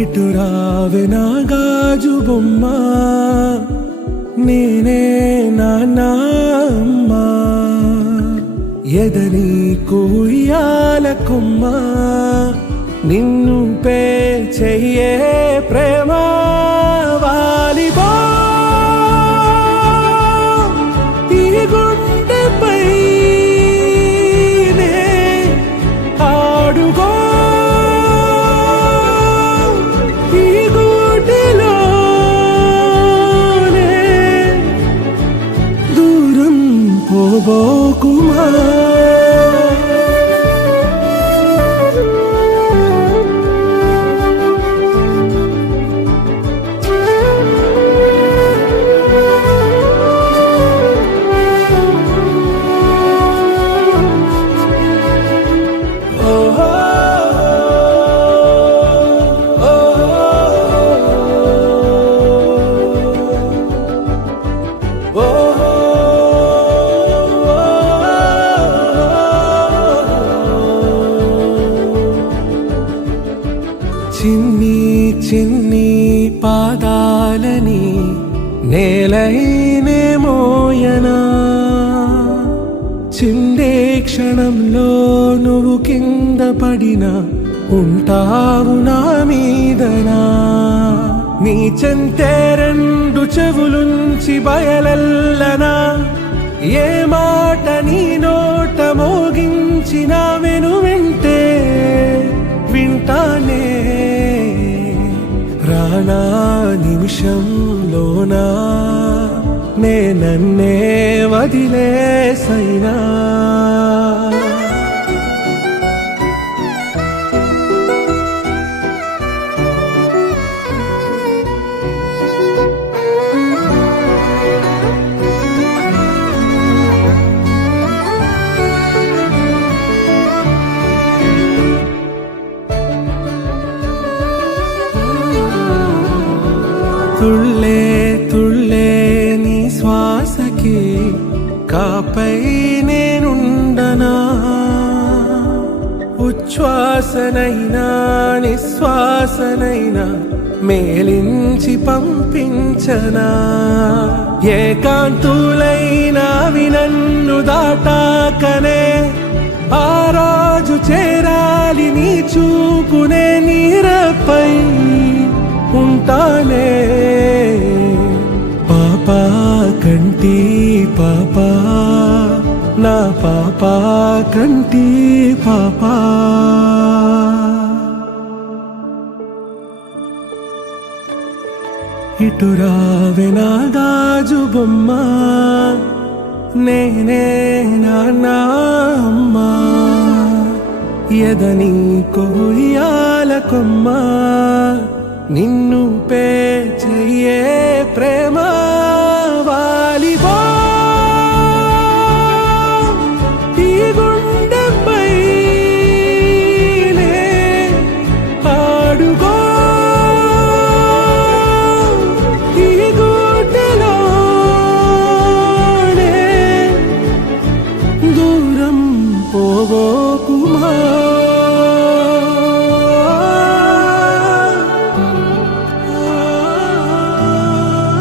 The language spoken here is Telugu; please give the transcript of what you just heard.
ఇటు రావే నా గాజు బొమ్మ, నేనే నాన్న అమ్మ. ఎదని కుయ్యాల కొమ్మ, నిన్ను పే చెయ్యే ప్రేమ. వాలిబో ఈ గుండెపై ఆడుగో, ఈ గుడిలోనే దూరం పోబోకుమా. చిన్ని చిన్ని పాదాలని నేలైనే మోయనా, చిందే క్షణంలో నువ్వు కింద పడినా ఉంటావు నా మీదనా. నీ చెంతే రెండు చెవులుంచి బయలెల్లనా, ఏ మాట నీ నోట మోగించిన వెను వింటే వింటానే. రానా నిమిషంలోనా నే నన్నే వదిలేసైనా. తుళ్ళే తుళ్ళే నీ శ్వాసకి కాపై నేనుండనా, ఉచ్ఛ్వాసనైనా నిశ్వాసనైనా మేలించి పంపించనా. ఏకాంతులైనా నన్ను దాటాకనే ఆ రోజు చేరాలి నీ చూపునే నీరపై ఉంటానే. పాపా కంటి పాపా, నా పాపా కంటి పాపా. ఇటు రావే నా గాజు బొమ్మ, నేనే నాన్న అమ్మ. ఎదని కొయ్యాల కొమ్మ, నిన్ను పే చెయ్యే ప్రేమ.